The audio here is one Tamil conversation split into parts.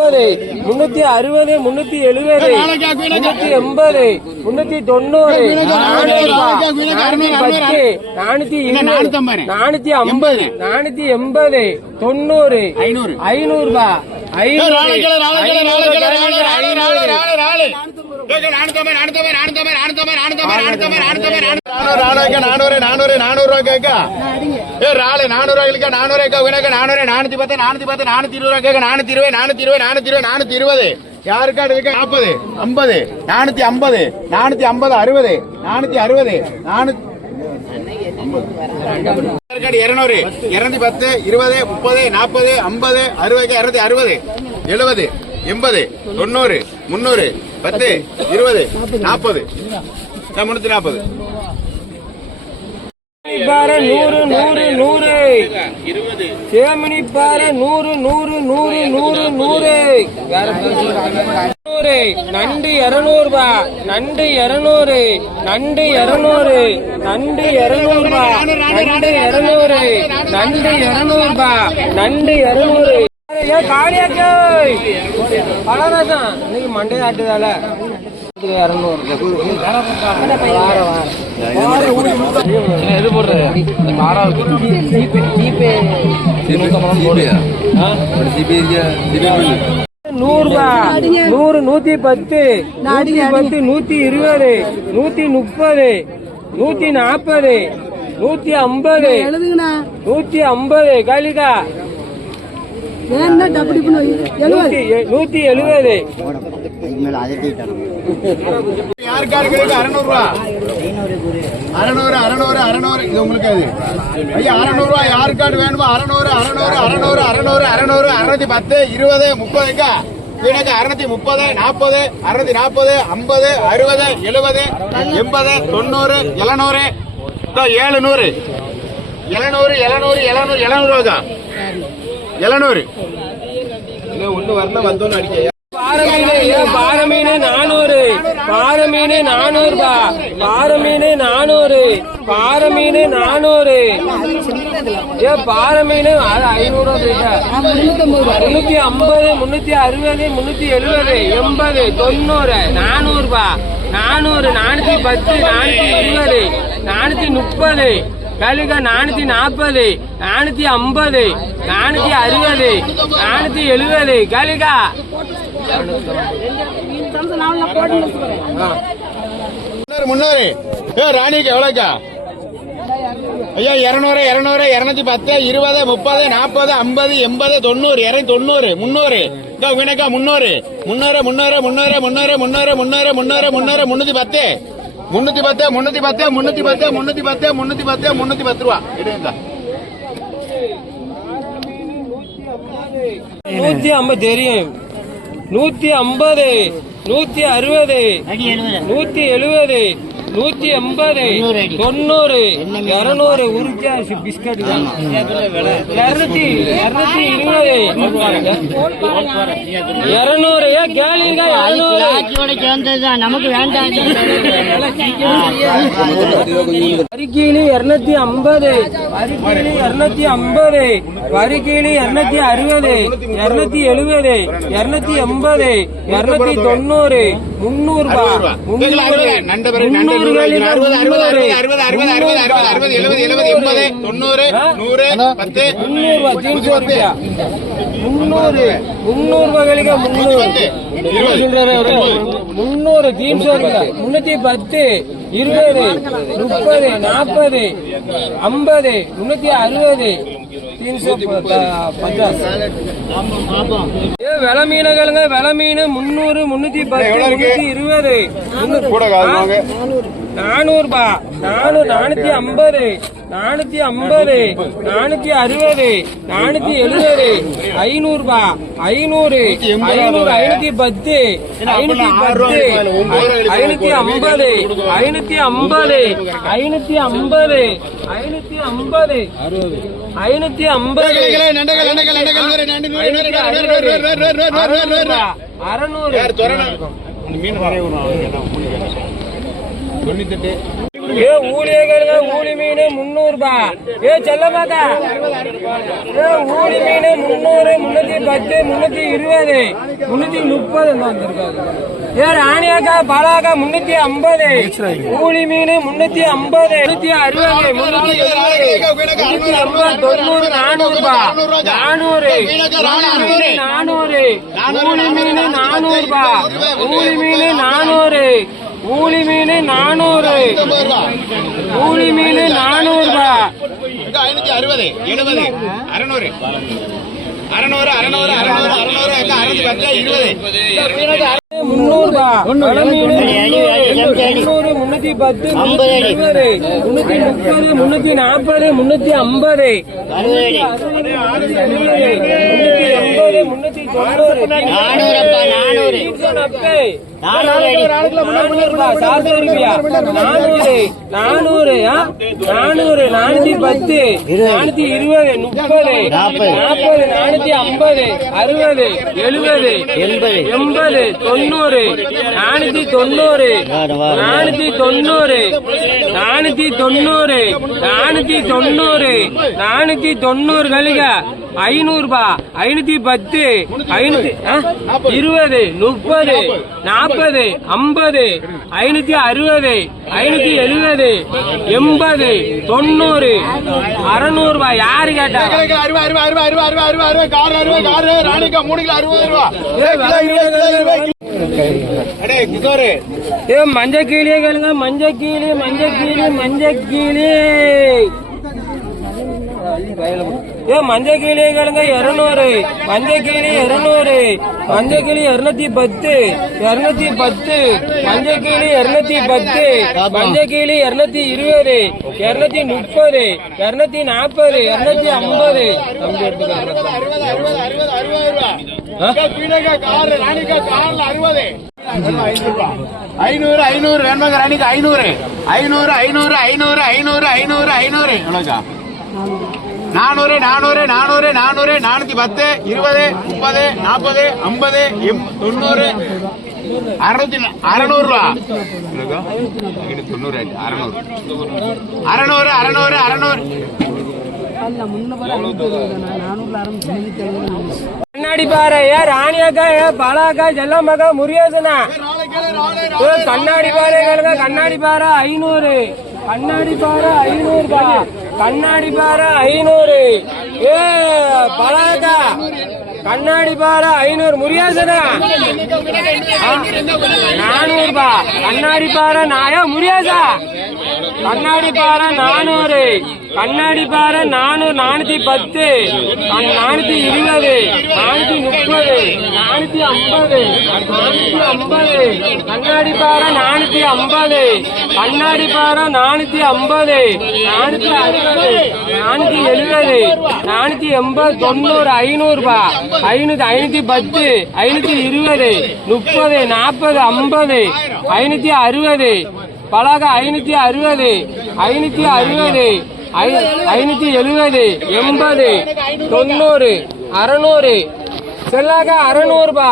ஐம்பது முன்னூத்தி அறுபது முன்னூத்தி எழுபது முன்னூத்தி எண்பது முன்னூத்தி தொண்ணூறு நானூறு நானூத்தி பத்து நானூத்தி நானூத்தி ஐம்பது நானூத்தி எண்பது தொண்ணூறு ஐநூறு. ஐநூறு ரூபா. ஐநூறு நானூறு. நானூறு நானூறு ரூபா கேட்க நானூறு ரூபாய்க்கு நானூறு கேட்க நானூறு நானூத்தி பத்து நானூத்தி பத்து நானூத்தி இருபது ரூபா கேட்க நானூத்தி இருபது நானூத்தி இருபது நானூத்தி இருபது நானூத்தி இருபது. யாருக்காடு இருக்கு நாற்பது ஐம்பது நானூத்தி ஐம்பது நானூத்தி ஐம்பது அறுபது நானூத்தி அறுபது நானூத்தி யாருக்காடு இருநூறு இருநூத்தி பத்து இருபது முப்பது நாற்பது ஐம்பது அறுபது இருநூத்தி அறுபது எழுபது எண்பது தொண்ணூறு முன்னூறு பத்து இருபது நாற்பது. முன்னூத்தி நாற்பது. பாறை நூறு நூறு நூறு. சேமினி பாறை நூறு நூறு நூறு நூறு நூறு. நூறு நண்டு இரநூறுபா நண்டு இரநூறு. நண்டு இரநூறு. நண்டு இரநூறுபா நண்டு இரநூறு. நண்டு இரநூறுபா நண்டு இரநூறு. ஏ காளியாக்கு பலரசம் இன்னைக்கு மண்டே ஆட்டுதால. எது போடுறது நூறுபா நூறு நூத்தி பத்து நூத்தி பத்து நூத்தி இருபது நூத்தி முப்பது நூத்தி நாற்பது நூத்தி ஐம்பது நூத்தி ஐம்பது எ- நூத்தி எழுபது யாருக்காடு கிடைக்கு அறுநூறு ரூபா அறநூறு அறநூறு. அறநூறு இது உங்களுக்கு அது. ஐயா அறநூறு ரூபா யாருக்காடு வேணுமோ அறநூறு அறநூறு அறநூறு அறநூறு அறநூறு அறுநூத்தி பத்து இருபது முப்பதுக்கா வீணக்கு அறுநூத்தி முப்பது நாற்பது அறுநூத்தி நாற்பது ஐம்பது அறுபது எழுபது எண்பது தொண்ணூறு எழுநூறு. ஏழுநூறு எழுநூறு. எழுநூறு எழுநூறு எழுநூறு ரூபாக்கா எழுநூறு. ஒண்ணு வரணும் வந்தோன்னு அடிக்க. பாரமீனு ஏ பாரமீனு நானூறு பாரமீனு நானூறுபா மீன் நானூறு. பாரமீனு நானூறு. ஏ பாரமீனு ஐநூறு முன்னூத்தி ஐம்பது முன்னூத்தி அறுபது முன்னூத்தி எழுபது எண்பது தொண்ணூறு நானூறுபா நானூறு நானூத்தி பத்து நானூத்தி இருபது நானூத்தி முப்பது கலிகா நானூத்தி நாற்பது நானூத்தி ஐம்பது நானூத்தி அறுபது நானூத்தி எழுபது கலிகா முன்னூறு ஏ ராணிக்கு எவ்வளோக்கா ஐயா இரநூறு இரநூறு இரநூத்தி பத்து இருபது முப்பது நாற்பது ஐம்பது எண்பது தொண்ணூறு இரநூத்தி தொண்ணூறு முன்னூறு. இதோ வினக்கா முந்நூறு முந்நூறு முந்நூறு முந்நூறு முந்நூறு முந்நூறு முந்நூறு முந்நூறு முந்நூறு முந்நூற்றி பத்து. முந்நூற்றி பத்து முந்நூற்றி பத்து முந்நூற்றி பத்து முந்நூற்றி பத்து முந்நூற்றி பத்து முந்நூற்றி பத்து ரூபா. எடுங்க நூத்தி ஐம்பது தெரியும். நூத்தி ஐம்பது நூத்தி அறுபது நூத்தி எழுபது. நூத்தி எண்பது தொண்ணூறு இருநூறு உரிச்சாசு பிஸ்கட் இருநூத்தி இருநூத்தி இருபது. இருநூறு கேளுங்க நமக்கு வேண்டாம். வரிக்கீழி இருநூத்தி ஐம்பது. வரிக்கீழி இருநூத்தி ஐம்பது. வரிக்கீழி இருநூத்தி அறுபது. இருநூத்தி எழுபது. இருநூத்தி எண்பது. இருநூத்தி தொண்ணூறு. முன்னூறு ரூபாய் முன்னூறு முன்னூறு முன்னூத்தி பத்து. இருபது. முப்பது நாற்பது ஐம்பது முன்னூத்தி அறுபது तीन सौ வில மீன் முந்நூறு முந்நூத்தி பத்து முந்நூத்தி இருபது. நானூறுபா. நானூறு நானூத்தி ஐம்பது. நானூத்தி ஐம்பது நானூத்தி அறுபது நானூத்தி எழுபது ஐநூறு ரூபாய் ஐநூறு ஐநூறு ஐநூத்தி பத்து ஐநூத்தி பத்து ஐநூத்தி ஐம்பது ஐநூத்தி ஐம்பது ஐநூத்தி ஐம்பது ஐநூத்தி ஐம்பது ஐநூத்தி ஐம்பது அறுநூறு ஊழியர் ஊழி மீன் முந்நூறு ரூபாய் ஏ செல்லமாக்கா ஏ ஊழி மீன் முந்நூறு முன்னூத்தி பத்து முன்னூத்தி இருபது முன்னூத்தி முப்பது வந்திருக்காரு ஏ ராணியாக்கா பாலாக்கா முன்னூத்தி ஐம்பது ஊழி மீன் முன்னூத்தி ஐம்பது முன்னூத்தி அறுபது முன்னூத்தி முன்னூத்தி ஐம்பது தொண்ணூறு நானூறு ரூபாய் நானூறு நானூறு நானூறு ஊழி மீன் நானூறு ரூபாய் ஊழி மீன் நானூறு ஊழி மீன் நானூறு. ஊழி மீன் நானூறு ஐநூத்தி அறுபது எழுபது அறுநூறு. அறுநூறு அறுநூறு அறுநூறு அறுநூறு அறுநூத்தி பத்து இருபது. முன்னூறு ரூபாய் வட மீன் முன்னூறு முன்னூத்தி பத்து இருபது முன்னூத்தி முப்பது முன்னூத்தி நாற்பது முன்னூத்தி ஐம்பது. முன்னூத்தி எண்பது முன்னூத்தி தொண்ணூறு நானூறு. நானூறு நானூறு நானூத்தி பத்து நானூத்தி இருபது முப்பது நாற்பது நானூத்தி ஐம்பது அறுபது எழுபது எண்பது எண்பது தொண்ணூறு நானூத்தி தொண்ணூறு நானூத்தி தொண்ணூறு நானூத்தி தொண்ணூறு நானூத்தி தொண்ணூறு நானூத்தி தொண்ணூறு கழிக ஐநூறு ரூபாய் ஐநூத்தி பத்து. ஐநூத்தி? இருபது முப்பது நாற்பது ஐம்பது ஐநூத்தி அறுபது ஐநூத்தி எழுபது எண்பது தொண்ணூறு அறுநூறு ரூபாய் யாரு கேட்டா? அறுபது அறுபது அறுபது அறுபது அறுபது அறுபது அறுபது கார் அறுபது கார் ராணிக்கா மூணு கிலோ அறுபது ரூபா. ஏ, கிலோ இருபது, கிலோ இருபது. அடே கிஷோரு. ஏ மஞ்ச கீழியே கேளுங்க மஞ்ச கீழி மஞ்ச கீழி மஞ்ச கீழி ஏ மஞ்ச கீழியே கேளுங்க இருநூறு மஞ்ச கிளி இருநூறு மஞ்ச கிளி இருநூத்தி பத்து இருநூத்தி பத்து மஞ்ச கிளி இருநூத்தி பத்து மஞ்ச கிளி இருநூத்தி இருபது இருநூத்தி முப்பது இருநூத்தி நாற்பது இருநூத்தி ஐம்பது தம்பி ஐநூறு ஐநூறு வேணுமாங்க ஐநூறு ஐநூறு ஐநூறு ஐநூறு ஐநூறு ஐநூறு ஐநூறு எவ்வளோக்கா நானூறு நானூறு நானூறு நானூறு நானூத்தி பத்து இருபது முப்பது நாற்பது ஐம்பது எம் தொண்ணூறு அறுநூத்தி அறுநூறு ரூபா எவ்வளோக்கா? தொண்ணூறு ஆயிடுச்சு. அறுநூறு அறுநூறு அறுநூறு அறுநூறு கண்ணாடி பாரு ஏ ராணியாக்கா ஏ முருகேசனா கண்ணாடி பாரு கண்ணாடி பாரு ஐநூறு கண்ணாடி பாரு ஐநூறு பா கண்ணாடி பாரு ஐநூறு. ஏ பலாக்கா. கண்ணாடி பாரு ஐநூறு. முருகேசனா நானூறுபா. கண்ணாடி பாரு நாயா முருகேசா கண்ணாடி பாறை நானூறு. கண்ணாடி பாறை நானூறு நானூத்தி பத்து. நானூத்தி இருபது. நானூத்தி முப்பது. நானூத்தி ஐம்பது. நானூத்தி ஐம்பது. கண்ணாடி பாறை நானூத்தி ஐம்பது. கண்ணாடி பாறை நானூத்தி ஐம்பது. நானூத்தி அறுபது. நானூத்தி எழுபது. நானூத்தி எண்பது. தொண்ணூறு. ஐநூறுபா. ஐநூத்தி ஐநூத்தி பத்து. ஐநூத்தி இருபது. முப்பது. நாற்பது. ஐம்பது. ஐநூத்தி அறுபது. பலகை ஐநூத்தி அறுபது ஐநூத்தி அறுபது ஐநூத்தி எழுபது எண்பது தொண்ணூறு அறநூறு. செல்லாக அறநூறு ரூபா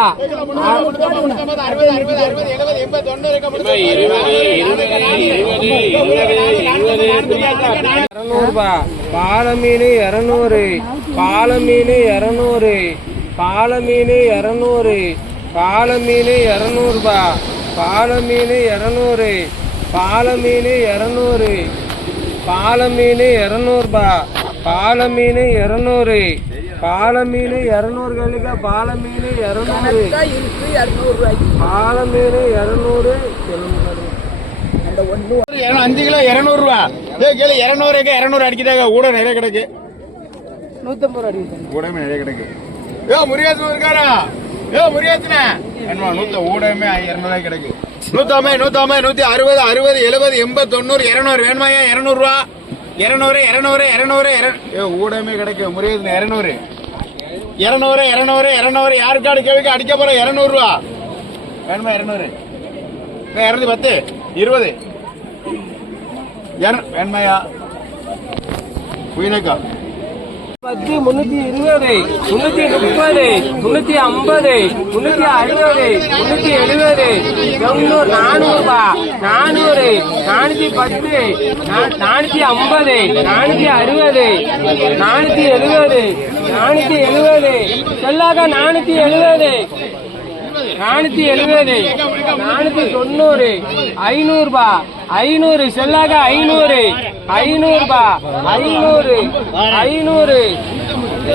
இரநூறு பால மீன் இரநூறு பால மீன் இரநூறு பால மீன் இரநூறு பால மீன் இரநூறுபா பால மீன் இரநூறு. பால மீன் இரநூறு. பால மீன் இரநூறுபா. பால மீன் இரநூறு. பால மீன் இரநூறு கழிக்க பால மீன் இரநூறு. பால மீன் இரநூறு. அஞ்சு கிலோ இருநூறு ரூபா இதோ கேளு இருநூறு அடிக்கிறாங்க கூட நிறைய கிடக்கு. நூத்தம்பது ரூபா அடிக்கும் ஊடகமே நிறைய கிடக்கு. ஏ முருகேசன் இருக்காரா? ஏ முருகேசன. என்னமா நூத்த ஊடகமே இருநூறு கிடக்கு. நூத்தம்பது நூத்தம்பது நூத்தி அறுபது அறுபது எழுபது எண்பது தொண்ணூறு இருநூறு வேணுமாயா இருநூறு ரூபா இருநூறு இருநூறு இருநூறு ஏ ஊடகமே கிடைக்கும். முறையுது இருநூறு. இருநூறு இருநூறு இருநூறு. யாருக்காடு கேள்விக்கு அடிக்க போற இருநூறு ரூபா வேணுமா இருநூறு? இருநூத்தி பத்து இருபது. வேணுமாயா குயினக்கா பத்து முன்னூத்தி இருபது முன்னூத்தி முப்பது முன்னூத்தி ஐம்பது முன்னூத்தி அறுபது முன்னூத்தி எழுபது. தொண்ணூறு நானூறுபா. நானூறு நானூத்தி பத்து நா- நானூத்தி ஐம்பது நானூத்தி அறுபது நானூத்தி எழுபது நானூத்தி எழுபது. சொல்லாக நானூத்தி எழுபது. நானூத்தி எழுபது நானூத்தி தொண்ணூறு ஐநூறு ரூபா ஐநூறு செல்லாக ஐநூறு ஐநூறு ரூபா ஐநூறு ஐநூறு.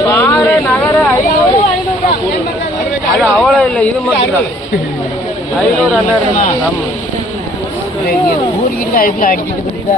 வார நகர ஐநூறு. அது அவ்வளவு இல்லை இது மட்டும் தான் ஐநூறு அண்ணா ஆமா. அடிச்சுட்டு